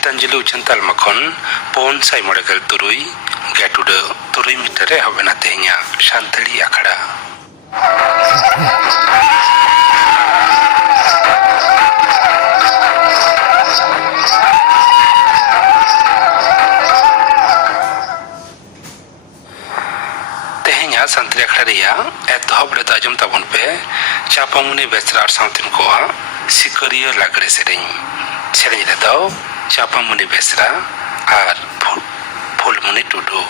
ᱜीतांजलि ᱩᱪᱷᱟᱹᱱ ᱛᱟᱞᱢᱟ ᱠᱷᱚᱱ 493 ᱜᱮᱴᱩᱰᱟᱹ 3 ᱢᱤᱴᱟᱨ ᱨᱮ ᱮᱦᱚᱵᱮᱱᱟ ᱛᱮᱦᱮᱧᱟᱜ ᱥᱟᱱᱛᱟᱲᱤ ᱟᱠᱷᱲᱟ। तेहेᱧᱟᱜ ᱥᱟᱱᱛᱟᱲᱤ ᱟᱠᱷᱲᱟ ᱨᱮᱭᱟᱜ ᱮᱛᱚᱦᱚᱵ ᱨᱮᱫᱚ ᱟᱸᱡᱚᱢ ᱛᱟᱵᱚᱱ ᱯᱮ ᱪᱟᱯᱟᱢᱩᱱᱤ ᱵᱮᱥᱨᱟ ᱟᱨ ᱥᱟᱶᱛᱮᱱ ᱠᱚᱣᱟᱜ ᱥᱤᱠᱟᱹᱨᱤᱭᱟᱹ ᱞᱟᱜᱽᱲᱮ ᱥᱮᱨᱮᱧ। ᱥᱮᱨᱮᱧ ᱨᱮᱫᱚ ᱪᱟᱯᱟᱢᱩᱱᱤ ᱵᱮᱥᱨᱟ ᱟᱨ ᱯᱷᱩᱞᱢᱩᱱᱤ ᱴᱩᱰᱩ।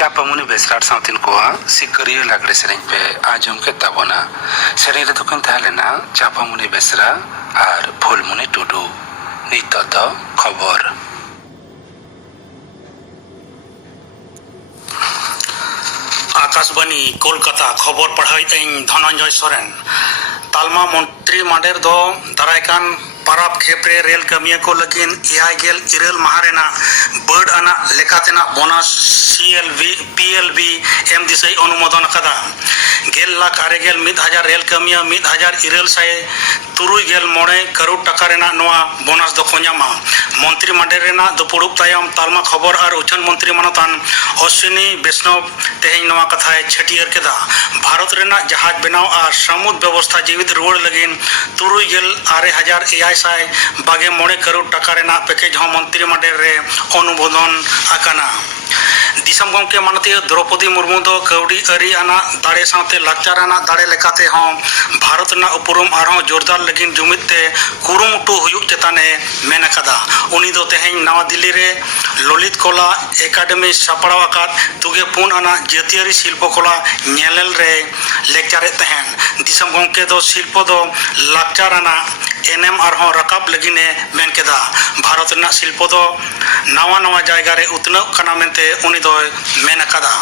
चापामुनि बेसरा साउथिन कोआ सिकरिया लागड़े सेरेñ पे आजम के ताबोना सेरेñ रे दुकिन ताहलेना चापामुनि बेसरा और फुलमुनि टुडू नितत खबर आकाशवाणी कोलकाता खबर पढ़ाई धनंजय सोरेन तालमा मंत्री माडेर दो दारायकान ᱯᱟᱨᱟᱵᱽ ᱠᱷᱮᱯ ᱨᱮ ᱨᱮᱹᱞ ᱠᱟᱹᱢᱤᱭᱟᱹ ᱠᱚ ᱞᱟᱹᱜᱤᱫ 89 ᱢᱟᱦᱟ ᱨᱮᱱᱟᱜ ᱵᱟᱹᱰ ᱟᱱᱟᱜ ᱞᱮᱠᱟᱛᱮᱱᱟᱜ ᱵᱳᱱᱟᱥ PLB ᱮᱢ ᱫᱤᱥᱟᱹᱭ ᱚᱱᱩᱢᱳᱫᱚᱱ ᱟᱠᱟᱫᱟ। 10,61,000 ᱨᱮᱹᱞ ᱠᱟᱹᱢᱤᱭᱟᱹ 1,869 ᱠᱟᱨᱳᱲ ᱴᱟᱠᱟ ᱨᱮᱱᱟᱜ ᱱᱚᱣᱟ ᱵᱳᱱᱟᱥ ᱫᱚᱠᱚ ᱧᱟᱢᱟ। ᱢᱚᱱᱛᱨᱤ ᱢᱚᱸᱰᱚᱞ ᱨᱮᱱᱟᱜ ᱫᱩᱯᱲᱩᱵ ᱛᱟᱭᱚᱢ ᱛᱟᱞᱢᱟ ᱠᱷᱚᱵᱚᱨ ᱟᱨ ᱩᱪᱷᱟᱹᱱ ᱢᱚᱱᱛᱨᱤ ᱢᱟᱱᱚᱛᱟᱱ ᱚᱥᱥᱤᱱᱤ ᱵᱳᱭᱥᱱᱚᱵ ᱛᱮᱦᱮᱧ ᱱᱚᱣᱟ ᱠᱟᱛᱷᱟᱭ ᱪᱷᱟᱹᱴᱭᱟᱹᱨ ᱠᱮᱫᱟ। ᱵᱷᱟᱨᱚᱛ ᱨᱮᱱᱟᱜ ᱡᱟᱦᱟᱡ ᱵᱮᱱᱟᱣ ᱟᱨ ᱥᱟᱹᱢᱩᱫ ᱵᱮᱵᱚᱥᱛᱷᱟ ᱡᱤᱣᱤᱫ ᱨᱩᱣᱟᱹᱲ ᱞᱟᱹᱜᱤᱫ 66,929 ᱠᱟᱨᱳᱲ ᱴᱟᱠᱟ ᱨᱮᱱᱟᱜ ᱯᱮᱠᱮᱡ ᱦᱚᱸ ᱢᱚᱱᱛᱨᱤ ᱢᱚᱸᱰᱚᱞ ᱨᱮ ᱚᱱᱩᱢᱳᱫᱚᱱ ᱟᱠᱟᱱᱟ। ᱫᱤᱥᱚᱢ ᱜᱚᱢᱠᱮ ᱢᱟᱱᱚᱛᱤᱭᱟᱹ ᱫᱨᱚᱯᱚᱫᱤ ᱢᱩᱨᱢᱩ ᱫᱚ ᱠᱟᱹᱣᱰᱤ ᱟᱹᱨᱤ ᱟᱱᱟᱜ ᱫᱟᱲᱮ ᱥᱟᱶᱛᱮ ᱞᱟᱠᱪᱟᱨ ᱟᱱᱟᱜ ᱫᱟᱲᱮ ᱞᱮᱠᱟᱛᱮ ᱦᱚᱸ ᱵᱷᱟᱨᱚᱛ ᱨᱮᱱᱟᱜ ᱩᱯᱨᱩᱢ ᱟᱨᱦᱚᱸ ᱡᱳᱨᱫᱟᱨ ᱞᱟᱹᱜᱤᱫ ᱡᱩᱢᱤᱫ ᱛᱮ ᱠᱩᱨᱩᱢᱩᱴᱩ ᱦᱩᱭᱩᱜ ᱪᱮᱛᱟᱱᱮ ᱢᱮᱱ ᱟᱠᱟᱫᱟ। ᱩᱱᱤ ᱫᱚ ᱛᱮᱦᱮᱧ ᱱᱟᱣᱟ ᱫᱤল্ᱞᱤ ᱨᱮ ᱞᱚᱞᱤᱛ ᱠᱚᱞᱟ ᱮᱠᱟᱰᱮᱢᱤ ᱥᱟᱯᱲᱟᱣ ᱟᱠᱟᱫ 24 ᱟᱱᱟᱜ ᱡᱟᱹᱛᱤᱭᱟᱹᱨᱤ ᱥᱤᱞᱯᱚ ᱠᱚᱞᱟ ᱧᱮᱱᱮᱞ ᱨᱮ ᱞᱮᱠᱪᱟᱨᱮᱫ ᱛᱟᱦᱮᱱ। ᱫᱤᱥᱚᱢ ᱜᱚᱢᱠᱮ ᱫᱚ ᱥᱤᱞᱯᱚ ᱫᱚ ᱞᱟᱠᱪᱟᱨ ᱟᱱᱟᱜ ᱮᱱᱮᱢ ᱟᱨᱦᱚᱸ ᱨᱟᱠᱟᱵ ᱞᱟᱹᱜᱤᱫ ᱮ ᱢᱮᱱ ᱠᱮᱫᱟ। ᱵᱷᱟᱨᱚᱛ ᱨᱮᱱᱟᱜ ᱥᱤᱞᱯᱚ ᱫᱚ ᱱᱟᱣᱟ ᱡᱟᱭᱜᱟ ᱨᱮ ᱩᱛᱱᱟᱹᱜ ᱠᱟᱱᱟ ᱢᱮᱱᱛᱮ ᱩᱱᱤ ᱫᱚᱭ ᱢᱮᱱ ᱟᱠᱟᱫᱟ।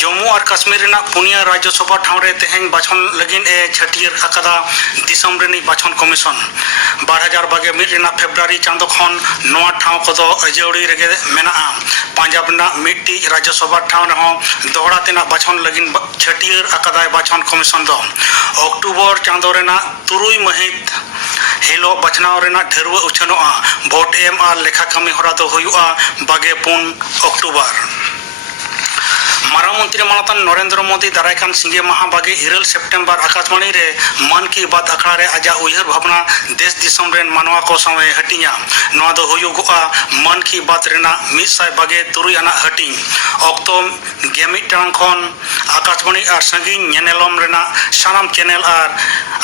ᱡᱚᱢᱢᱩ ᱟᱨ ᱠᱟᱥᱢᱤᱨ ᱨᱮᱱᱟᱜ ᱯᱩᱱᱭᱟ ᱨᱟᱡᱽᱡᱚ ᱥᱚᱵᱷᱟ ᱴᱷᱟᱶ ᱨᱮ ᱛᱮᱦᱮᱧ ᱵᱟᱪᱷᱚᱱ ᱞᱟᱹᱜᱤᱫ ᱮ ᱪᱷᱟᱹᱴᱭᱟᱹᱨ ᱟᱠᱟᱫᱟ ᱫᱤᱥᱚᱢ ᱨᱤᱱᱤᱡ ᱵᱟᱪᱷᱚᱱ ᱠᱚᱢᱤᱥᱚᱱ। 2021 ᱨᱮᱱᱟᱜ ᱯᱷᱮᱵᱨᱩᱣᱟᱨᱤ ᱪᱟᱸᱫᱳ ᱠᱷᱚᱱ ᱱᱚᱣᱟ ᱴᱷᱟᱶ ᱠᱚᱫᱚ ᱟᱹᱡᱟᱹᱣᱲᱤ ᱨᱮᱜᱮ ᱢᱮᱱᱟᱜᱼᱟ। ᱯᱟᱧᱡᱟᱵᱽ ᱨᱮᱱᱟᱜ ᱢᱤᱫᱴᱤᱡ ᱨᱟᱡᱽᱡᱚ ᱥᱚᱵᱷᱟ ᱴᱷᱟᱶ ᱨᱮᱦᱚᱸ ᱫᱚᱦᱲᱟ ᱛᱮᱱᱟᱜ ᱵᱟᱪᱷᱚᱱ ᱞᱟᱹᱜᱤᱫ ᱪᱷᱟᱹᱴᱭᱟᱹᱨ ᱟᱠᱟᱫᱟᱭ ᱵᱟᱪᱷᱚᱱ ᱠᱚᱢᱤᱥᱚᱱ ᱫᱚ। ᱚᱠᱴᱳᱵᱚᱨ ᱪᱟᱸᱫᱳ ᱨᱮᱱᱟᱜ 3 ᱢᱟᱹᱦᱤᱛ ᱦᱤᱞᱳᱜ ᱵᱟᱪᱷᱱᱟᱣ ᱨᱮᱱᱟᱜ ᱰᱷᱟᱹᱨᱣᱟᱹ ᱩᱪᱷᱟᱹᱱᱚᱜᱼᱟ। ᱵᱷᱳᱴ ᱮᱢ ᱟᱨ ᱞᱮᱠᱷᱟ ᱠᱟᱹᱢᱤ ᱦᱚᱨᱟ ᱫᱚ ᱦᱩᱭᱩᱜᱼᱟ 24 ᱚᱠᱴᱳᱵᱚᱨ। ᱢᱟᱨᱟᱝ ᱢᱚᱱᱛᱨᱤ ᱢᱟᱱᱚᱛᱟᱱ ᱱᱚᱨᱮᱱᱫᱨᱚ ᱢᱳᱫᱤ ᱫᱟᱨᱟᱭ ᱠᱟᱱ ᱥᱤᱸᱜᱮ ᱢᱟᱦᱟ 29 ᱥᱮᱯᱴᱮᱢᱵᱚᱨ ᱟᱠᱟᱥᱵᱟণী ᱨᱮ ᱢᱚᱱ ᱠᱤ ᱵᱟᱛ ᱟᱠᱷᱲᱟ ᱨᱮ ᱟᱡᱟᱜ ᱩᱭᱦᱟᱹᱨ ᱵᱷᱟᱵᱽᱱᱟ ᱫᱮᱥ ᱫᱤᱥᱚᱢ ᱨᱮᱱ ᱢᱟᱱᱣᱟ ᱠᱚ ᱥᱟᱶᱮ ᱦᱟᱹᱴᱤᱧᱟ। ᱱᱚᱣᱟ ᱫᱚ ᱦᱩᱭᱩᱜᱚᱜᱼᱟ ᱢᱚᱱ ᱠᱤ ᱵᱟᱛ ᱨᱮᱱᱟᱜ 123 ᱟᱱᱟᱜ ᱦᱟᱹᱴᱤᱧ। ᱚᱠᱛᱚ 11 ᱴᱟᱲᱟᱝ ᱠᱷᱚᱱ ᱟᱠᱟᱥᱵᱟণী ᱟᱨ ᱥᱟᱺᱜᱤᱧ ᱧᱮᱱᱮᱞᱚᱢ ᱨᱮᱱᱟᱜ ᱥᱟᱱᱟᱢ ᱪᱮᱱᱮᱞ ᱟᱨ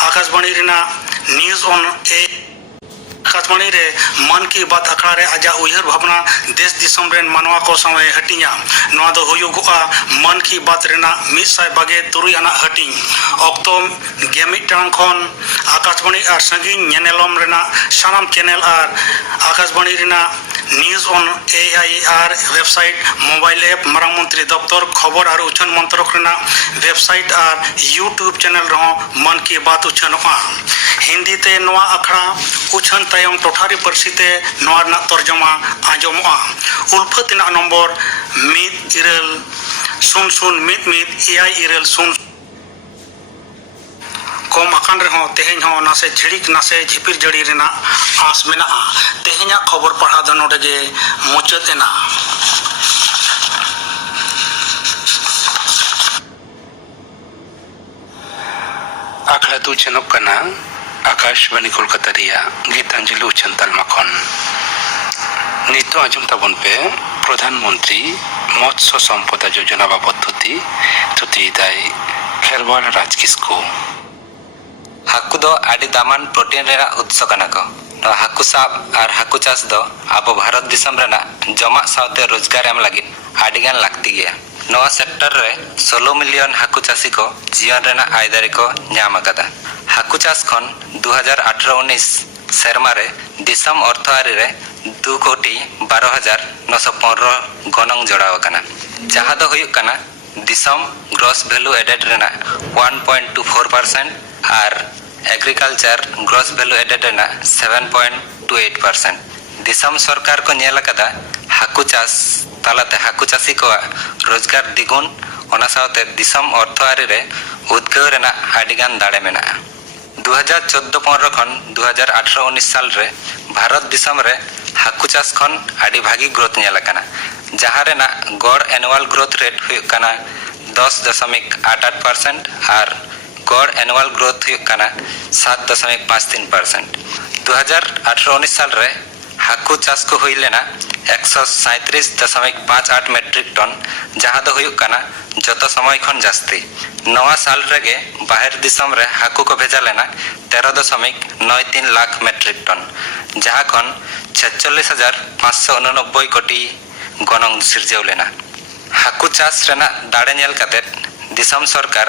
ᱟᱠᱟᱥᱵᱟণী ᱨᱮᱱᱟᱜ ᱱᱤᱭᱩᱡᱽ ᱚᱱ আকাশবাণী রে মন কি বাত আখড়া রে আজা উইহার ভাবনা দেশ দিসম রেন মানওয়া কো সামে হাটিña নোয়া দো হুᱭᱩᱜᱚᱜᱼᱟ মন কি বাত রেনা 123 আনা হাটিñ অক্তো 11 টাড়াং খন আকাশবাণী আর সাᱺগিᱧ ᱧᱮᱱᱮᱞᱚᱢ রেনা সানাম চ্যানেল আর আকাশবাণী রেনা news on AIR website mobile app মারাং মন্ত্রী দপ্তর খবর আর উচ্ছন মন্ত্রক রেনা ওয়েবসাইট আর ইউটিউব চ্যানেল রহ মন কি বাত উচ্ছনᱚᱜᱼᱟ হিন্দিতে নোয়া আখড়া উচ্ছন তায়ম টোঠারি পার্সিতে নোয়া রᱮᱱᱟᱜ তর্জমা আঁᱡᱚᱢᱚᱜᱼᱟ উলফᱟᱹ ᱛᱮᱱᱟᱜ নম্বর 1-0-0-1-1-9-0 কম আকান রেহᱚᱸ তেহেᱧ হᱚᱸ নাসে ঝিᱲিক নাসে ঝিপির ᱡᱟᱹᱲᱤ ᱨᱮᱱᱟᱜ ᱟᱸᱥ ᱢᱮᱱᱟᱜᱼᱟ তেহেᱧᱟᱜ খবর ᱯᱟᱲᱦᱟᱣ ᱫᱚ ᱱᱚᱰᱮ ᱜᱮ ᱢᱩᱪᱟᱹᱫ ᱮᱱᱟ। আখড়া দু ᱪᱮᱱᱚᱜ ᱠᱟᱱᱟ আকাশবাণী কলকাতা রিয়া গীতাঞ্জলি উচ্ছন তালমা খন নিত্য আঁᱡᱚᱢ তাবন পে প্রধানমন্ত্রী মৎস্য সম্পদা যোজনা বাবদ থুতি দাই খেরওয়াল রাজ কিসকু হাকু ᱫᱚ ᱟᱹᱰᱤ ᱫᱟᱢᱟᱱ ᱯᱨᱳᱴᱤᱱ ᱨᱮᱱᱟᱜ ᱩᱛᱥᱚ ᱠᱟᱱᱟ ᱠᱚ। ᱱᱚᱣᱟ ᱦᱟᱠᱩ ᱥᱟᱵ ᱟᱨ ᱦᱟᱠᱩ ᱪᱟᱥ ᱫᱚ ᱟᱵᱚ ᱵᱷᱟᱨᱚᱛ ᱫᱤᱥᱚᱢ ᱨᱮᱱᱟᱜ ᱡᱚᱢᱟᱜ ᱥᱟᱶᱛᱮ ᱨᱳᱡᱽᱜᱟᱨ ᱮᱢ ᱞᱟᱹᱜᱤᱫ ᱟᱹᱰᱤᱜᱟᱱ ᱞᱟᱹᱠᱛᱤ ᱜᱮᱭᱟ। ᱱᱚᱣᱟ ᱥᱮᱠᱴᱚᱨ ᱨᱮ 16 মিলিয়ন হাকু চাষি ko জীবন রেনাᱜ আয়দারি ko ᱧᱟᱢ ᱟᱠᱟᱫᱟ। হাকু চাষ ᱠᱷᱚᱱ 2018-19 ᱥᱮᱨᱢᱟ ᱨᱮ ᱫᱤᱥᱚᱢ ᱚᱨᱛᱷᱚ ᱟᱹᱨᱤ ᱨᱮ 2,12,915 ᱜᱚᱱᱚᱝ ᱡᱚᱲᱟᱣ ᱟᱠᱟᱱᱟ ᱡᱟᱦᱟᱸ ᱫᱚ ᱦᱩᱭᱩᱜ ᱠᱟᱱᱟ ᱫᱤᱥᱚᱢ ᱜᱨᱚᱥ ᱵᱷᱮᱞᱩ ᱮᱰᱮᱰ ᱨᱮᱱᱟᱜ 1.24% ᱟᱨ एग्रीकल्चर ग्रॉस वैल्यू एडेड रेना 7.28%। दिसम सरकार को नेल अकादा हाकू चाष तालाते हाकू चाषी को रोजगार द्विगुण ओना सावते दिसम अर्थआरी रे उद्गाव रेना आडिगान दाड़े मेना। 2014-15 खन 2018-19 साल रे भारत दिसम रे हाकू चाष खन आडी भागी ग्रोथ नेल अकाना जहां रेना गड़ एनुअल ग्रोथ रेट हुई कना 10.88% और गड़ एनुअल ग्रोथ हुई कना 7.53%। 2018-19 साल रे हाकू चाष को हुई लेना 137.58 मेट्रिक टन जहां दो हुई कना जत समय खन जास्ती। नवा साल रेगे बाहर दिसम रे हाकू को भेजा लेना 13.93 लाख मेट्रिक टन जहां खन 46,589 कोटी गनंग सिरजेव लेना। हाकू चाष रेना दाड़े नेल काते दिसम सरकार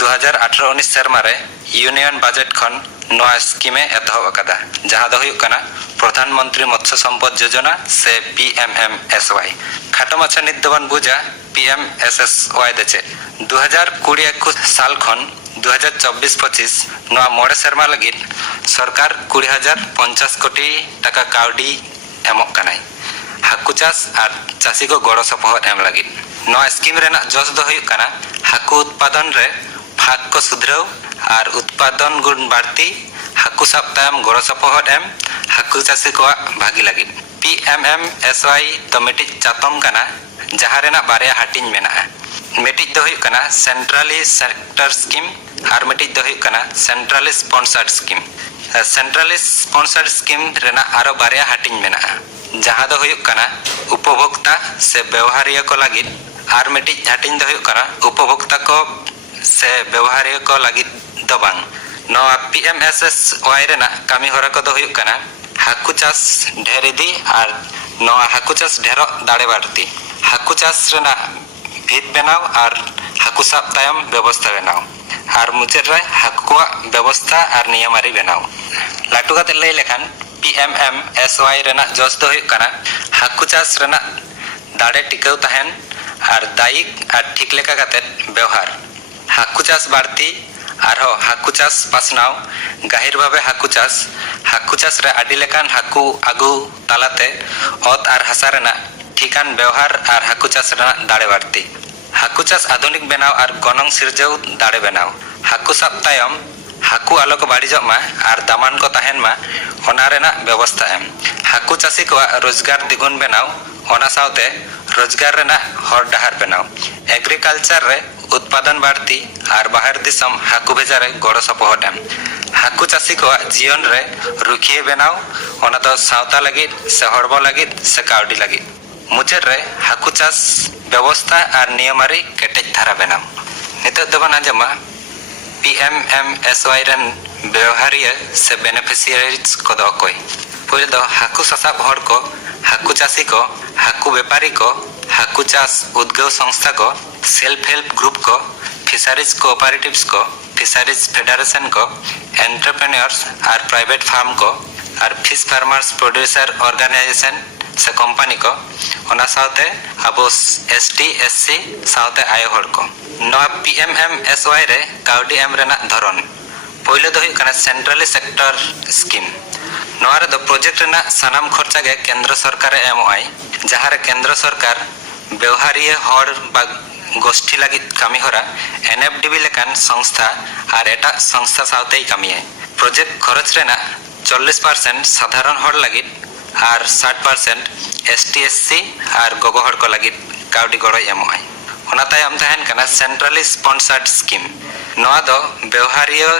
2018-19 सेरमा रे यूनियन बजट खन ᱱᱚᱣᱟ ᱥᱠᱤᱢᱮ ᱮᱛᱚᱦᱚᱵ ᱟᱠᱟᱫᱟ, ᱡᱟᱦᱟᱸ ᱫᱚ ᱦᱩᱭᱩᱜ ᱠᱟᱱᱟ ᱯᱨᱚᱫᱷᱟᱱ ᱢᱚᱱᱛᱨᱤ ᱢᱚᱛᱥᱚ ᱥᱚᱢᱯᱚᱫ ᱡᱳᱡᱚᱱᱟ ᱥᱮ PMMSY। ᱠᱷᱟᱴᱚ ᱢᱟᱪᱷᱟ ᱱᱤᱛ ᱫᱚᱵᱚᱱ ᱵᱩᱡᱟ PMSSY ᱫᱚ ᱪᱮᱫ। 2020-21 সাল ᱠᱷᱚᱱ 2024-25 ᱱᱚᱣᱟ 5 ᱥᱮᱨᱢᱟ ᱞᱟᱹᱜᱤᱫ ᱥᱚᱨᱠᱟর 20,050 কোটি টাকা কাউডি এমᱚᱜ ᱠᱟᱱᱟᱭ হাকু চাষ আর চাষি কো গড় সপোহট এম লাগি। নয়া স্কিম রেনাᱜ জস ᱫᱚ ᱦᱩᱭᱩᱜ ᱠᱟᱱᱟ হাকু উৎপাদন রে ভাগ কো সুধরাও আর উৎপাদন গুণ বাড়তি হাকু সাব তায়ম গড় সপোহট এম হাকু চাষি কো ভাগি লাগি। PMMSY ᱫᱚ ᱢᱤᱫᱴᱤᱡ ᱪᱟᱛᱚᱢ ᱠᱟᱱᱟ ᱡᱟᱦᱟᱸ ᱨᱮᱱᱟᱜ ᱵᱟᱨᱭᱟ ᱦᱟᱹᱴᱤᱧ ᱢᱮᱱᱟᱜᱼᱟ। ᱢᱤᱫᱴᱤᱡ ᱫᱚ ᱦᱩᱭᱩᱜ ᱠᱟᱱᱟ সেন্ট্রালি সেক্টর স্কিম আর ᱢᱤᱫᱴᱤᱡ ᱫᱚ ᱦᱩᱭᱩᱜ ᱠᱟᱱᱟ centrally sponsored scheme. Centrally sponsored scheme রেনাᱜ আরো বারᱭᱟ হাᱹᱴᱤᱧ ᱢᱮᱱᱟᱜᱼᱟ, ᱡᱟᱦᱟᱸ ᱫᱚ ᱦᱩᱭᱩᱜ ᱠᱟᱱᱟ উপভোক্তা ᱥᱮ ব্যবহারিয়া ᱠᱚ ᱞᱟᱹᱜᱤᱫ আর ᱢᱤᱫᱴᱤᱡ ᱦᱟᱹᱴᱤᱧ ᱫᱚ ᱦᱩᱭᱩᱜ ᱠᱟᱱᱟ উপভোক্তা ᱠᱚ ᱥᱮ ব্যবহারিয়া ᱠᱚ ᱞᱟᱹᱜᱤᱫ ᱫᱚ ᱵᱟᱝ। ᱱᱚᱣᱟ PMSSY রেনাᱜ ᱠᱟᱹᱢᱤ ᱦᱚᱨᱟ ᱠᱚᱫᱚ ᱦᱩᱭᱩᱜ ᱠᱟᱱᱟ হাকু চাষ ঢের ইদি আর ᱱᱚᱣᱟ হাকু চাষ ঢেᱨᱚᱜ ᱫᱟᱲᱮ ᱵᱟᱹᱲᱛᱤ হাকু চাষ রেনাᱜ ভিত বেনাও আর হাকু সাব তায়ম ব্যবস্থা বেনাও আর মুচাᱹᱫ ᱨᱮ হাকুᱣᱟᱜ ব্যবস্থা আর নিয়মারি বেনাও। লাটু কাতে ᱞᱟᱹᱭ ᱞᱮᱠᱷᱟᱱ PMMSY রেনাᱜ জস ᱫᱚ ᱦᱩᱭᱩᱜ ᱠᱟᱱᱟ হাকু চাষ রেনাᱜ দাড়ে টিকাও তাহেন আর দায়িক আর ঠিক লেখা কাতে ব্যবহার হাকু চাষ বাড়তি আরহᱚᱸ হাকু চাষ পাসনাও গাহির ভাবে হাকু চাষ রে আডি লেকান হাকু আগু তালাতে অত আর হাসা রেনাᱜ ঠিকান ব্যবহার আর হাকু চাষ রেনাᱜ দাড়ে বাড়তি হাকু চাষ আধুনিক বেনাও আর গনং সিরজাও দাড়ে বেনাও হাকু সাব তায়ম হাকু আলো কো বাড়িজᱚᱜ ᱢᱟ আর দামান কো তাহেন ᱢᱟ ᱚᱱᱟ ᱨᱮᱱᱟᱜ ᱵᱮᱵᱚᱥᱛᱷᱟ ᱮᱢ হাকু চাষি ᱠᱚᱣᱟᱜ রোজগার দ্বিগুণ বেনাও ᱚᱱᱟ ᱥᱟᱶᱛᱮ রোজগার রেনাᱜ হর ডাহার বেনাও এগ্রিকালচার রে উৎপাদন বাড়তি আর বাহার দিশম হাকু ভেজা রে গড় সপোহট এম হাকু চাষি ᱠᱚᱣᱟᱜ জীবন রে রুখিয়ে বেনাও ᱚᱱᱟ ᱫᱚ ᱥᱟᱶᱛᱟ ᱞᱟᱹᱜᱤᱫ ᱥᱮ ᱦᱚᱲᱢᱚ ᱞᱟᱹᱜᱤᱫ ᱥᱮ ᱠᱟᱹᱣᱰᱤ ᱞᱟᱹᱜᱤᱫ মুচাᱹᱫ রে হাকু চাষ ব্যবস্থা আর নিয়মারি কেটেজ ধারা বেনাও। নিতᱚᱜ ᱫᱚᱵᱚᱱ ᱟᱸᱡᱚᱢᱟ PMMSY ᱨᱮᱱ ব্যবহারিয়া ᱥᱮ বেনিফিসিয়ারিজ ᱠᱚᱫᱚ ᱚᱠᱚᱭ। ᱯᱳᱭᱞᱳ ᱫᱚ হাকু ᱥᱟᱥᱟᱵ ᱦᱚᱲ ᱠᱚ, হাকু চাষি ᱠᱚ, হাকু ব্যাপারী ᱠᱚ, হাকু চাষ উদ্যোগ সংস্থা ᱠᱚ, সেলফ হেল্প গ্রুপ ᱠᱚ, ফিশারিজ কোঅপারেটিভস ᱠᱚ, ফিশারিজ ফেডারেশন ᱠᱚ, এন্টারপ্রেনিয়র্স আর প্রাইভেট ফার্ম ᱠᱚ আর ফিশ ফার্মার্স প্রডিউসার অর্গানাইজেশন ᱥᱮ কোম্পানি ᱠᱚ ᱚᱱᱟ ᱥᱟᱶᱛᱮ ᱟᱵᱚ ST SC ᱥᱟᱶᱛᱮ ᱟᱭᱳ ᱦᱚᱲ ᱠᱚ। ᱱᱚᱣᱟ PMMSY রে কাউডি এম রেনাᱜ ধরন ᱯᱳᱭᱞᱳ ᱫᱚ ᱦᱩᱭᱩᱜ ᱠᱟᱱᱟ সেন্ট্রালি সেক্টর স্কিম। ᱱᱚᱣᱟ ᱨᱮᱫᱚ ᱯᱨᱚᱡᱮᱠᱴ ᱨᱮᱱᱟᱜ ᱥᱟᱱᱟᱢ ᱠᱷᱚᱨᱪᱟ ᱜᱮ ᱠᱮন্দ্ᱨᱚ ᱥᱚᱨᱠᱟᱨᱮ ᱮᱢᱚᱜᱼᱟᱭ, ᱡᱟᱦᱟᱸ ᱨᱮ ᱠᱮন্দ্ᱨᱚ ᱥᱚᱨᱠᱟর ব্যবহারিয়া হড় বা গোষ্ঠী লাগিদ কামি হরা NFDB লেকান সংস্থা আর এটাᱜ সংস্থা সাথেই কামিয়ায়। প্রজেক্ট খরচ রেনাᱜ 40% সাধারণ হড় লাগিদ আর 60% ST SC আর গগো হড় কো লাগিদ কাউডি গড়ᱚᱭ এমᱚᱜᱼᱟᱭ। ᱚᱱᱟ ᱛᱟᱭᱚᱢ ᱛᱟᱦᱮᱱ ᱠᱟᱱᱟ সেন্ট্রালি স্পন্সার্ড স্কিম। ᱱᱚᱣᱟ ᱫᱚ ব্যবহারিয়া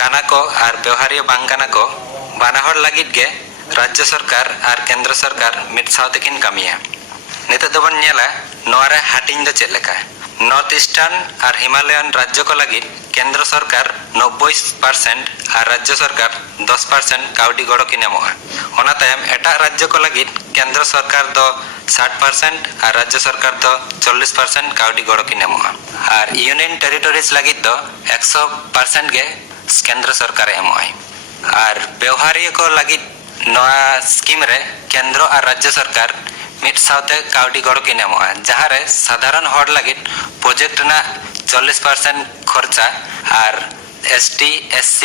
কানা কো আর ব্যবহারিয়া বাং কানা কো বানা হড় লাগিদ গে রাজ্য সরকার আর কেন্দ্র সরকার মিদ সাথে কিন কামিয়া। নিতᱚᱜ ᱫᱚᱵᱚᱱ ᱧᱮᱞᱟ ᱱᱚᱣᱟ ᱨᱮ ᱦᱟᱹᱴᱤᱧ ᱫᱚ ᱪᱮᱫ ᱞᱮᱠᱟ। নর্থ ইস্টার্ন আর হিমালয়ান রাজ্য কো লাগিদ কেন্দ্র সরকার 90% আর রাজ্য সরকার 10% কাউডি গড় কিন এমᱚᱜᱼᱟ। ᱚᱱᱟ ᱛᱟᱭᱚᱢ ᱮᱴᱟᱜ রাজ্য ᱠᱚ ᱞᱟᱹᱜᱤᱫ কেন্দ্র সরকার ᱫᱚ 60% আর রাজ্য সরকার ᱫᱚ 40% কাউডি গড় কিন এমᱚᱜᱼᱟ। আর ইউনিয়ন টেরিটরিজ ᱞᱟᱹᱜᱤᱫ ᱫᱚ 100% ᱜᱮ কেন্দ্র সরকার এমᱚᱜᱼᱟᱭ। আর ব্যবহারিয়া ᱠᱚ ᱞᱟᱹᱜᱤᱫ ᱱᱚᱣᱟ স্কিম রে কেন্দ্র আর রাজ্য সরকার মিড সাথে কাউডি গড় কিন এমᱚᱜᱼᱟ, ᱡᱟᱦᱟᱸ ᱨᱮ সাধারণ হড় ᱞᱟᱹᱜᱤᱫ প্রজেক্ট ᱨᱮᱱᱟᱜ 40% খরচা আর ST SC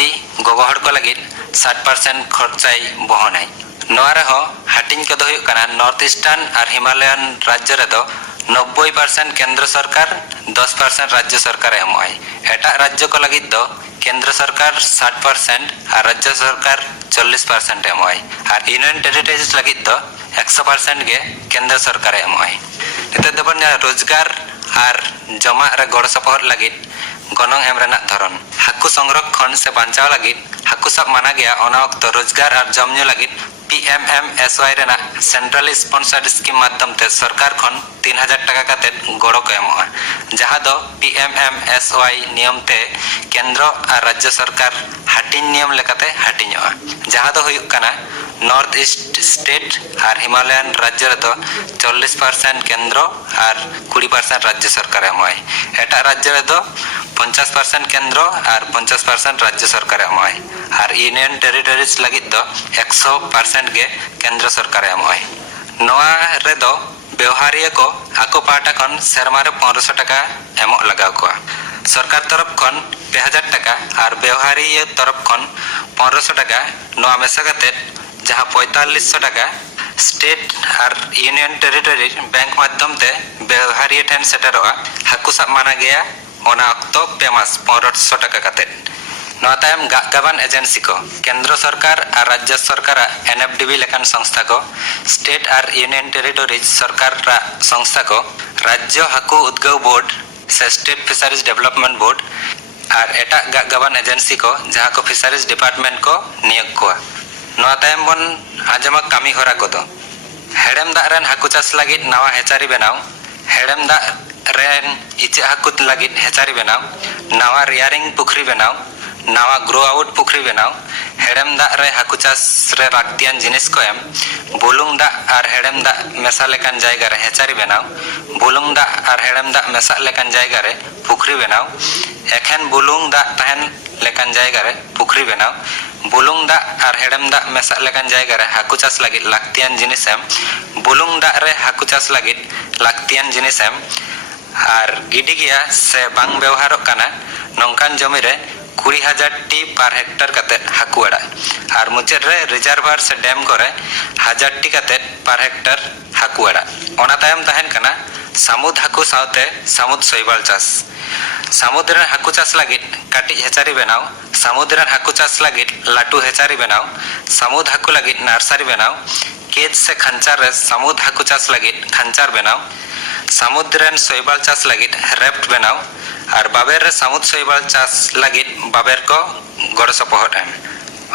গগো হড় ᱠᱚ ᱞᱟᱹᱜᱤᱫ 60% খরচাই বহনাই। ᱱᱚᱣᱟ ᱨᱮᱦᱚᱸ ᱦᱟᱹᱴᱤᱧ ᱠᱚᱫᱚ ᱦᱩᱭᱩᱜ ᱠᱟᱱᱟ নর্থ ইস্টার্ন আর হিমালয়ান রাজ্য রেᱫᱚ 90% কেন্দ্র সরকার 10% রাজ্য সরকার এমᱚᱜᱼᱟᱭ। এটাᱜ রাজ্য কো লাগিদ ᱫᱚ কেন্দ্র সরকার 60% আর রাজ্য সরকার 40% এমᱚᱜᱼᱟᱭ। আর ইউনিয়ন টেরিটরিজ লাগিদ ᱫᱚ 100% গে কেন্দ্র সরকার এমᱚᱜᱼᱟᱭ। নিতᱚᱜ ᱫᱚᱵᱚᱱ ᱧᱮᱞᱟ রোজগার আর জমা রে গড় সপোহট লাগিদ গনং এম রেনাᱜ ধরন। হাকু সংরক্ষণ সে বাঞ্চাও লাগিদ হাকু সাব মানা গেয়া ᱚᱱᱟ ᱚᱠᱛᱚ রোজগার আর জমᱧᱩ লাগিদ PMMSY রেনাᱜ সেন্ট্রালি স্পন্সার্ড স্কিম মাধ্যম তে সরকার খন 3000 টাকা কাতে গড় কো এমᱚᱜᱼᱟ, যাহা ᱫᱚ PMMSY নিয়ম তে কেন্দ্র আর রাজ্য সরকার হাটিñ নিয়ম লেকাতে হাটিñᱚᱜᱼᱟ, যাহা ᱫᱚ ᱦᱩᱭᱩᱜ ᱠᱟᱱᱟ नॉर्थ ईस्ट स्टेट और हिमालयन राज्य रे 40% केंद्र और 20% राज्य सरकार एमाय एटा राज्य रे 50% केंद्र और 50% राज्य सरकार एमाय और यूनियन टेरिटरीज लगित 100% के केंद्र सरकार एमाय नवा रे व्यवहारिया को आको पाटा खन सेरमारे 1500 टाका एमो लगाव को सरकार तरफ खन 2000 टाका और व्यवहारिया तरफ खन 1500 टाका नवा मेसा कते जहां 4500 टाका स्टेट और यूनियन टेरिटरी बैंक माध्यम ते व्यवहारिया ठेन सेटरवा हाकु सब माना गया ओना अक्तो पेमास 1500 टाका कते नवा तायम गाबान एजेंसी को केंद्र सरकार और राज्य सरकार एनएफडीबी लेखान संस्था को स्टेट और यूनियन टेरिटरीज सरकार संस्था को राज्य हाकु उद्गव बोर्ड से स्टेट फिशरीज डेवलपमेंट बोर्ड और एटा गाबान एजेंसी को जहां को फिशरीज डिपार्टमेंट को नियोग को नवा तायम बन आजमा कामी होरा को हेड़ेम दा रेन हाकु चाष लगित नवा हेचारी बनाव हेड़ेम दा रेन इचे हाकु लगित हेचारी बनाव नवा रियारिंग पुखरी बनाव नवा ग्रो आउट पुखरी बनाव हेड़ेम दा रे हाकु चाष रे लाक्तियान जिनिस को एम बुलुंग दा और हेड़ेम दा मेसा लेकान जायगा रे हेचारी बनाव बुलुंग दा और हेड़ेम दा मेसा लेकान जायगा रे पुखरी बनाव एखेन बुलुंग दा तहन लेकान जायगा रे पुखरी बनाव बुलुंग दा और हेड़ेम दा मेसा लेकान जायगा रे हाकु चाष लगित लाक्तियान जिनिस एम बुलुंग दा रे हाकु चाष लगित लाक्तियान जिनिस एम और गिडी गया से बांग व्यवहार काना नौकान जमी रे 20,000 टी पर हेक्टर कते हाकु अड़ा और मुचाद रे रिजर्वर से डैम करे 1000 टी कते पर हेक्टर हाकु अड़ा ओना तायम तहन कना समुद्र हाकु सावते समुद्र शैवाल चाष समुद्र हाकु चाष लगित काटी हेचारी बनाव समुद्र हाकु चाष लगित लाटू हेचारी बनाव समुद्र हाकु लगित नर्सरी बनाव केज से खंचार रे समुद्र हाकु चाष लगित खंचार बनाव समुद्र शैवाल चाष लगित रेफ्ट बनाव और बाबेर रे समुद्र शैवाल चाष लगित बाबेर को गड़ सपोहट एम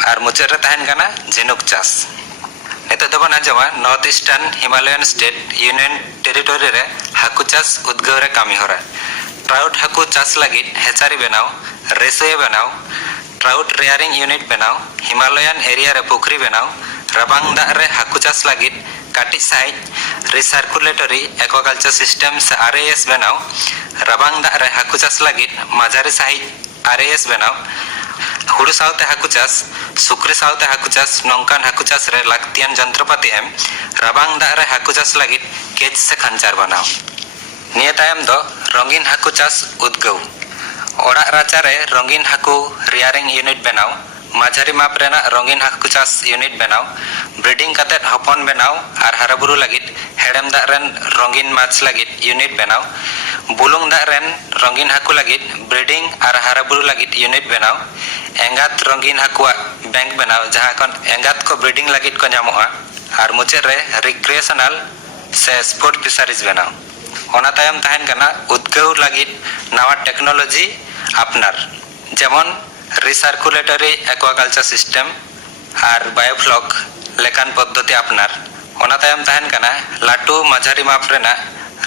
और मुचाद रे तहन कना झिनुक चाष नेते दबन आजमा north eastern Himalayan state union territory रे हाकु चाष उद्गव रे कामी होरा ट्राउट हाकु चाष लगित हेचारी बनाव रेसोए बनाव ट्राउट रियारिंग यूनिट बनाव हिमालयन एरिया रे पुखरी बनाव रबांग दा रे हाकु चाष लगित काटी साइज रिसार्कुलेटरी एक्वाकल्चर सिस्टम से आरएएस बनाव रबांग दा रे हाकु चाष लगित माझारी साइज आरएएस बनाव हुड़ू सावते हाकु चाष सुक्री सावते हाकु चाष नौकान हाकु चाष रे लाक्तियान जंत्रपाति एम रबांग दा रे हाकु चाष लगित केज से खंचार बनाव निया तायम दो रंगीन हाकु चाष उद्गव ओड़ा राचा रे रंगीन हाकु रियारिंग यूनिट बनाव माझारी माप रेना रंगीन हाकु चाष यूनिट बनाव ब्रीडिंग कते हपन बनाव और हराबुरु लगित हेड़ेम दा रेन रंगीन माछ लगित यूनिट बनाव बुलुंग दा रेन रंगीन हाकु लगित ब्रीडिंग और हराबुरु लगित यूनिट बनाव एंगात रंगीन हाकुआ बैंक बनाव जहां kon एंगात को ब्रीडिंग लगित को ᱧᱟᱢᱚᱜᱼᱟ और मुचाद रे रिक्रिएशनल से स्पोर्ट फिशरीज बनाव ओना तायम तहन कना उद्गव लगित नवा टेक्नोलॉजी अपनार जेमन रिसार्कुलेटरी एक्वाकल्चर सिस्टम और बायोफ्लॉक लेकान पद्धति अपनार ओना तायम तहन कना लाटू माझारी माप रेना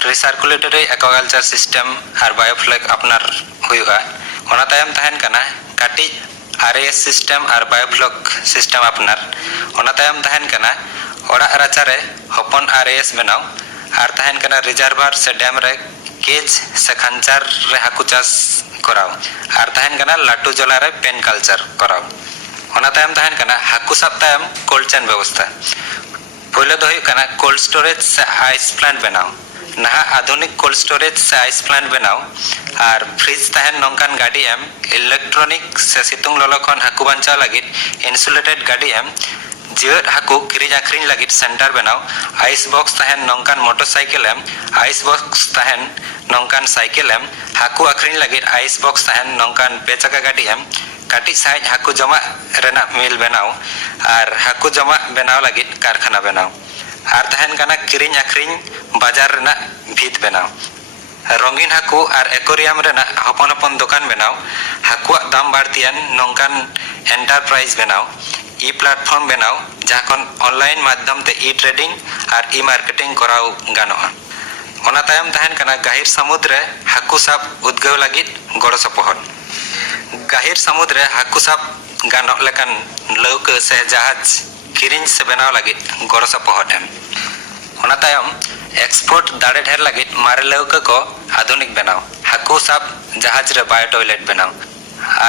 रिसार्कुलेटरी एक्वाकल्चर सिस्टम और बायोफ्लॉक अपनार हुआ ओना तायम तहन कना काटी आरएएस सिस्टम और बायोफ्लॉक सिस्टम अपनार ओना तायम तहन कना ओड़ा राचा रे हपन आरएएस बनाव और तहन कना रिजर्वर से डैम रे केज से खंचार रे हाकु चाष कराव और तहन कना लाटू जला रे पेन कल्चर कराव ओना तायम तहन कना हाकु सब तायम कोल्ड चेन व्यवस्था पहले दो कना कोल्ड स्टोरेज से आइस प्लांट बनाव नहा आधुनिक कोल्ड स्टोरेज से आइस प्लांट बनाव और फ्रिज तहन नौकान गाड़ी एम इलेक्ट्रॉनिक से सितुंग ललो खन हाकु बांचाव लगित इंसुलेटेड गाड़ी एम जीवत हाकु किरिज आखरिन लगित सेंटर बनाव आइस बॉक्स तहन नौकान मोटरसाइकिल एम आइस बॉक्स तहन नौकान साइकिल एम हाकु आखरिन लगित आइस बॉक्स तहन नौकान पेचका गाड़ी एम काटी साइज हाकु जमा रेना मिल बनाव और हाकु जमा बनाव लगित कारखाना बनाव और तहन कना किरिज आखरिन बाजार रेना भीत बनाव रंगीन हाकु और एक्वेरियम रेना हपन हपन दुकान बनाव हाकुआ दाम बाड़तियान नौकान एंटरप्राइज बनाव ई प्लेटफॉर्म बनाव जहां kon ऑनलाइन माध्यम ते ई ट्रेडिंग और ई मार्केटिंग कराव गानोआ ओना तायम तहन कना गाहिर समुद्र हाकु साब उद्गव लगित गड़ सपोहट गाहिर समुद्र हाकु साब गानो लेकान लौका से जहाज ᱠᱤᱨᱤᱧ ᱥᱮ ᱵᱮᱱᱟᱣ ᱞᱟᱹᱜᱤᱫ ᱜᱚᱲᱚ ᱥᱚᱯᱚᱦᱚᱫ ᱮᱢ᱾ ᱚᱱᱟ ᱛᱟᱭᱚᱢ ᱮᱠᱥᱯᱳᱨᱴ ᱫᱟᱲᱮ ᱰᱷᱮᱨ ᱞᱟᱹᱜᱤᱫ ᱢᱟᱨᱮ ᱞᱟᱹᱣᱠᱟᱹ ᱠᱚ ᱟধᱩᱱᱤᱠ ᱵᱮᱱᱟᱣ, ᱦᱟᱹᱠᱩ ᱥᱟᱵ ᱡᱟᱦᱟᱡ ᱨᱮ ᱵᱟᱭᱳ ᱴᱚᱭᱞᱮᱴ ᱵᱮᱱᱟᱣ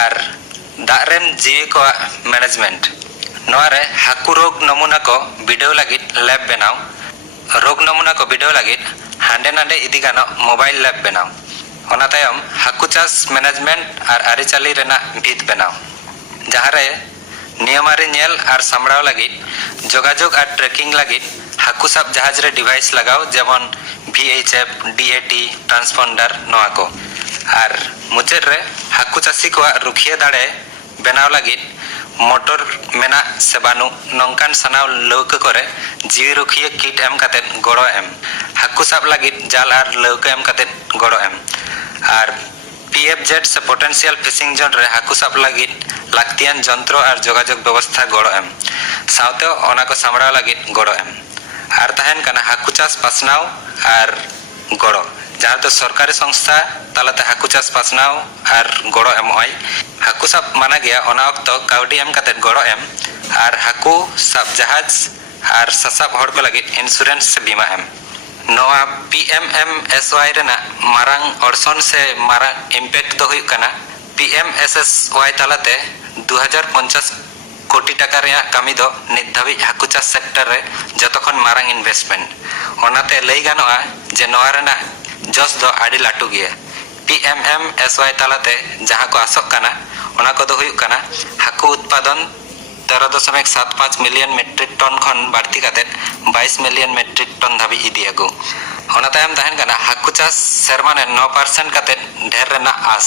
ᱟᱨ ᱫᱟᱜ ᱨᱮᱱ ᱡᱤᱣᱤ ᱠᱚᱣᱟᱜ ᱢᱮᱱᱮᱡᱢᱮᱱᱴ᱾ ᱱᱚᱣᱟ ᱨᱮ ᱦᱟᱹᱠু ᱨᱳᱜᱽ ᱱᱚᱢᱩᱱᱟ ᱠᱚ ᱵᱤᱰᱟᱹᱣ ᱞᱟᱹᱜᱤᱫ ᱞᱮᱵ ᱵᱮᱱᱟᱣ, ᱨᱳᱜᱽ ᱱᱚᱢᱩᱱᱟ ᱠᱚ ᱵᱤᱰᱟᱹᱣ ᱞᱟᱹᱜᱤᱫ ᱦᱟᱸᱰᱮ ᱱᱟᱰᱮ ᱤᱫᱤ ᱜᱟᱱᱚᱜ ᱢᱳᱵᱟᱭᱤᱞ ᱞᱮᱵ ᱵᱮᱱᱟᱣ᱾ ᱚᱱᱟ ᱛᱟᱭᱚᱢ ᱦᱟᱹᱠᱩ ᱪᱟᱥ ᱢᱮᱱᱮᱡᱢᱮᱱᱴ ᱟᱨ ᱟᱹᱨᱤᱪᱟᱹᱞᱤ ᱨᱮᱱᱟᱜ ᱵᱷᱤᱛ ᱵᱮᱱᱟᱣ, ᱡᱟᱦᱟᱸᱨᱮ ᱱᱤᱭᱚᱢᱟᱹᱨᱤ ᱧᱮᱞ ᱟᱨ ᱥᱟᱢᱲᱟᱣ ᱞᱟᱹᱜᱤᱫ ᱡᱳᱜᱟᱡᱳᱜ ᱟᱨ ᱴᱨᱮকিং ᱞᱟᱹᱜᱤᱫ ᱦᱟᱹᱠᱩ ᱥᱟᱵ ᱡᱟᱦᱟᱡ ᱨᱮ ᱰᱤভাइस ᱞᱟᱜᱟᱣ, ᱡᱮᱢᱚᱱ VHF, DAT, ট্রান্সপন্ডার ᱱᱚᱣᱟ ᱠᱚ᱾ ᱟᱨ ᱢᱩᱪᱟᱹᱫ ᱨᱮ ᱦᱟᱹᱠᱩ ᱪᱟᱹᱥᱤ ᱠᱚᱣᱟᱜ ᱨᱩᱠᱷᱤᱭᱟᱹ ᱫᱟᱲᱮ ᱵᱮᱱᱟᱣ ᱞᱟᱹᱜᱤᱫ ᱢᱚᱴᱚᱨ ᱢᱮᱱᱟᱜ ᱥᱮ ᱵᱟᱹᱱᱩᱜ ᱱᱚᱝᱠᱟᱱ ᱥᱟᱱᱟᱢ ᱞᱟᱹᱣᱠᱟᱹ ᱠᱚᱨᱮ ᱡᱤᱣᱤ ᱨᱩᱠᱷᱤᱭᱟᱹ ᱠᱤᱴ ᱮᱢ ᱠᱟᱛᱮᱫ ᱜᱚᱲᱚ ᱮᱢ, ᱦᱟᱹᱠᱩ ᱥᱟᱵ ᱞᱟᱹᱜᱤᱫ ᱡᱟᱞ ᱟᱨ ᱞᱟᱹᱣᱠᱟᱹ ᱮᱢ ᱠᱟᱛᱮᱫ ᱜᱚᱲᱚ ᱮᱢ, ᱟᱨ PFZ ᱥᱮ ᱯᱚᱴᱮᱱᱥᱤᱭᱟᱞ ᱯᱷᱤᱥᱤᱝ ᱡᱳᱱ ᱨᱮ ᱦᱟᱹᱠু ᱥᱟᱵ ᱞᱟᱹᱜᱤᱫ ᱞᱟᱹᱠᱛᱤᱭᱟᱱ ᱡᱚᱱᱛᱨᱚ ᱟᱨ ᱡᱳᱜᱟᱡᱳᱜ ᱵᱮᱵᱚᱥᱛᱷᱟ ᱜᱚᱲᱚ ᱮᱢ, ᱥᱟᱶᱛᱮ ᱚᱱᱟ ᱠᱚ ᱥᱟᱢᱲᱟᱣ ᱞᱟᱹᱜᱤᱫ ᱜᱚᱲᱚ ᱮᱢ᱾ ᱟᱨ ᱛᱟᱦᱮᱱ ᱠᱟᱱᱟ ᱦᱟᱹᱠᱩ ᱪᱟᱥ ᱯᱟᱥᱱᱟᱣ ᱟᱨ ᱜᱚᱲᱚ, ᱡᱟᱦᱟᱸ ᱫᱚ ᱥᱚᱨᱠᱟরি ᱥᱚᱝᱥᱛᱷᱟ ᱛᱟᱞᱟᱛᱮ ᱦᱟᱹᱠᱩ ᱪᱟᱥ ᱯᱟᱥᱱᱟᱣ ᱟᱨ ᱜᱚᱲᱚ ᱮᱢᱚᱜᱼᱟᱭ᱾ ᱦᱟᱹᱠᱩ ᱥᱟᱵ ᱢᱟᱱᱟ ᱜᱮᱭᱟ ᱚᱱᱟ ᱚᱠᱛᱚ ᱠᱟᱹᱣᱰᱤ ᱮᱢ ᱠᱟᱛᱮᱫ ᱜᱚᱲᱚ ᱮᱢ, ᱟᱨ ᱦᱟᱹᱠᱩ ᱥᱟᱵ ᱡᱟᱦᱟᱡ ᱟर सासाब हड़ को लगे इंश्योरेंस से बीमा एम। नवा PMMSY रेना मारांग ऑर्सन से मारांग इम्पैक्ट तो हुई कना PMSSY तालाते 2050 कोटी टाका रेया कमी दो नित धाबी हाकु चास सेक्टर रे जतखन मारांग इन्वेस्टमेंट ओनाते लई गानोआ जे नवा रेना जस दो आडी लाटू गिया। PMMSY तालाते जहां को आसक कना ओना को दो हुई कना हाकु उत्पादन 13.75 मिलियन मेट्रिक टन खन बाड़ती काते 22 मिलियन मेट्रिक टन धाबी इदी आगु। ओना तायम तहन कना हाकु चास सेरमा ने 9% काते ढेर रेना आस।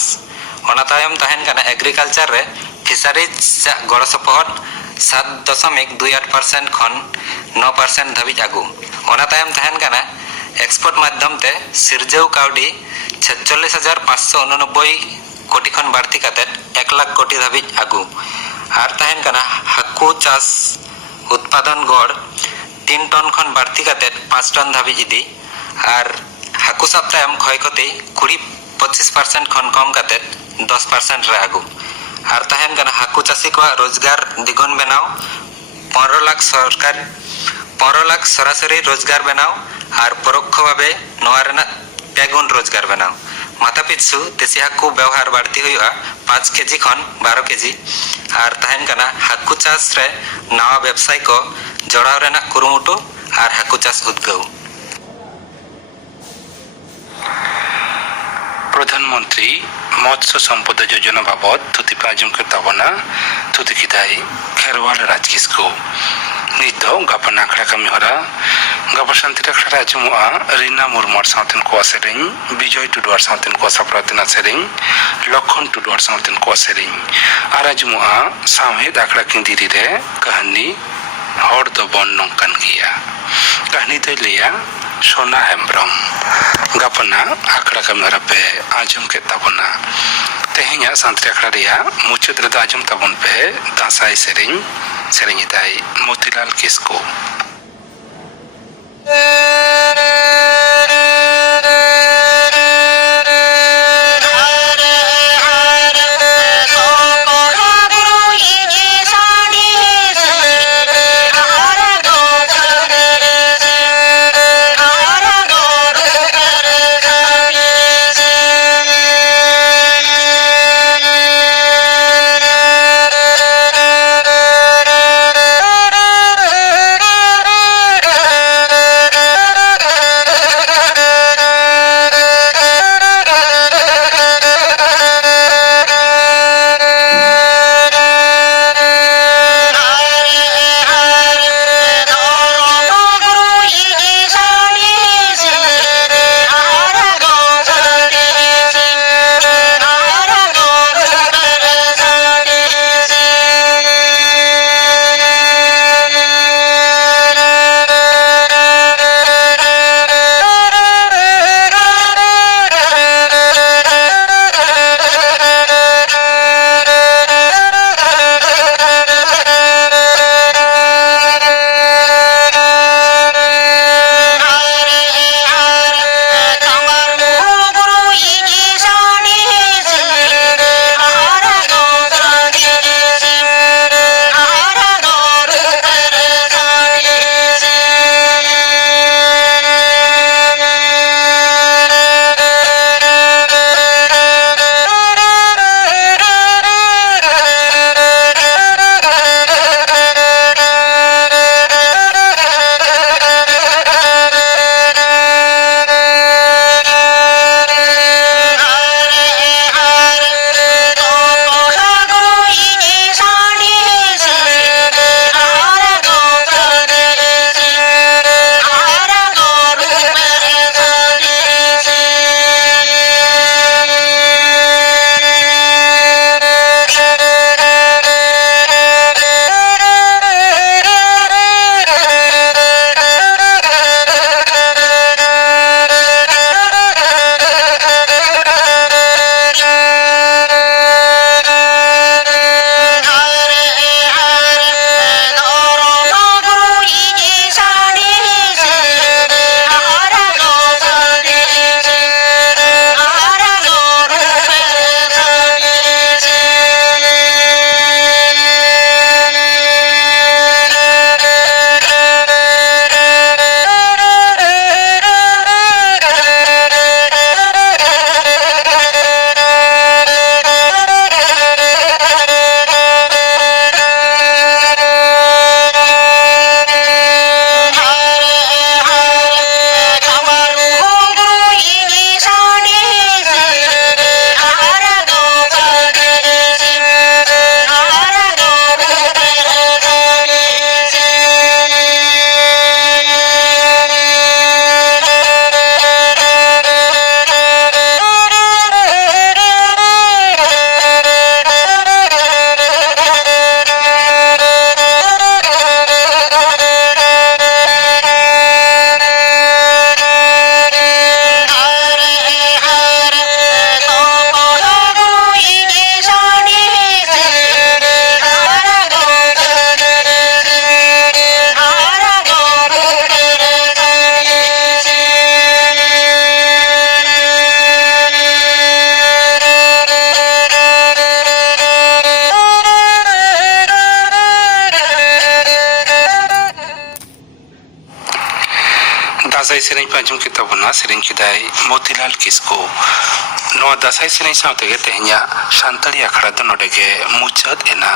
ओना तायम तहन कना एग्रीकल्चर रे फिशरीज से गड़ो सपोहट 7.28% खन 9% धाबी आगु। ओना तायम तहन कना एक्सपोर्ट माध्यम ते सिरजेव काउडी 46,589 कोटी खन बाड़ती काते 1 लाख कोटी धाबी आगु। आर तहन कना हाकु चास उत्पादन गड़ 3 टन खन बाड़ती काते 5 टन धाबी इदी। आर हाकु साब तायम क्षय क्षति 20-25% खन कम काते 10% रे आगु। आर तहन कना हाकु चासी को रोजगार द्विगुण बनाओ 15 लाख सरासरी रोजगार बनाओ आर परोक्ष भावे नवा रेना 2 गुण रोजगार बनाओ। माथा पिछु देसी हाकु व्यवहार बाड़ती हुआ 5 केजी खन 12 केजी। आर तहन कना हाकु चास रे नवा व्यवसाय को जोड़ाव रेना कुरुमुटु आर हाकु चास उद्गव। प्रधानमंत्री मत्स्य संपदा योजना बाबद थुति पाजम के तबना थुति किदाई खेरवाल राज किसको नितो गपन आखड़ा कमी हरा गप शांति रखड़ा राजमुआ रीना मुर्मर साउथन को सेरिंग विजय टुडुआर साउथन को सप्रतिना सेरिंग लखन टुडुआर साउथन को सेरिंग आराजमुआ सामहेद आखड़ा किंदिरी रे कहानी हर दो बन नंकन गया कहानी तो लिया सोना हेम्ब्रम गपना आखड़ा कमरा पे आजम के तबना तेहिया सांतरे आखड़ा रिया मुचद रे आजम तबन पे दासाई सेरिंग सेरिंगिताई मोतीलाल किसको ᱫᱟᱥᱟᱭ ᱥᱮᱨᱮᱧ ᱯᱮ ᱟᱸᱡᱚᱢ ᱠᱮᱫ ᱛᱟᱵᱚᱱᱟ, ᱥᱮᱨᱮᱧ ᱠᱮᱫᱟᱭ ᱢᱚᱛᱤᱞᱟᱞ ᱠᱤᱥᱠᱩ᱾ ᱱᱚᱣᱟ ᱫᱟᱥᱟᱭ ᱥᱮᱨᱮᱧ ᱥᱟᱶ ᱛᱮᱜᱮ ᱛᱮᱦᱮᱧᱟᱜ ᱥᱟᱱᱛᱟᱲᱤ ᱟᱠᱷᱲᱟ ᱫᱚ ᱱᱚᱰᱮ ᱜᱮ ᱢᱩᱪᱟᱹᱫ ᱮᱱᱟ।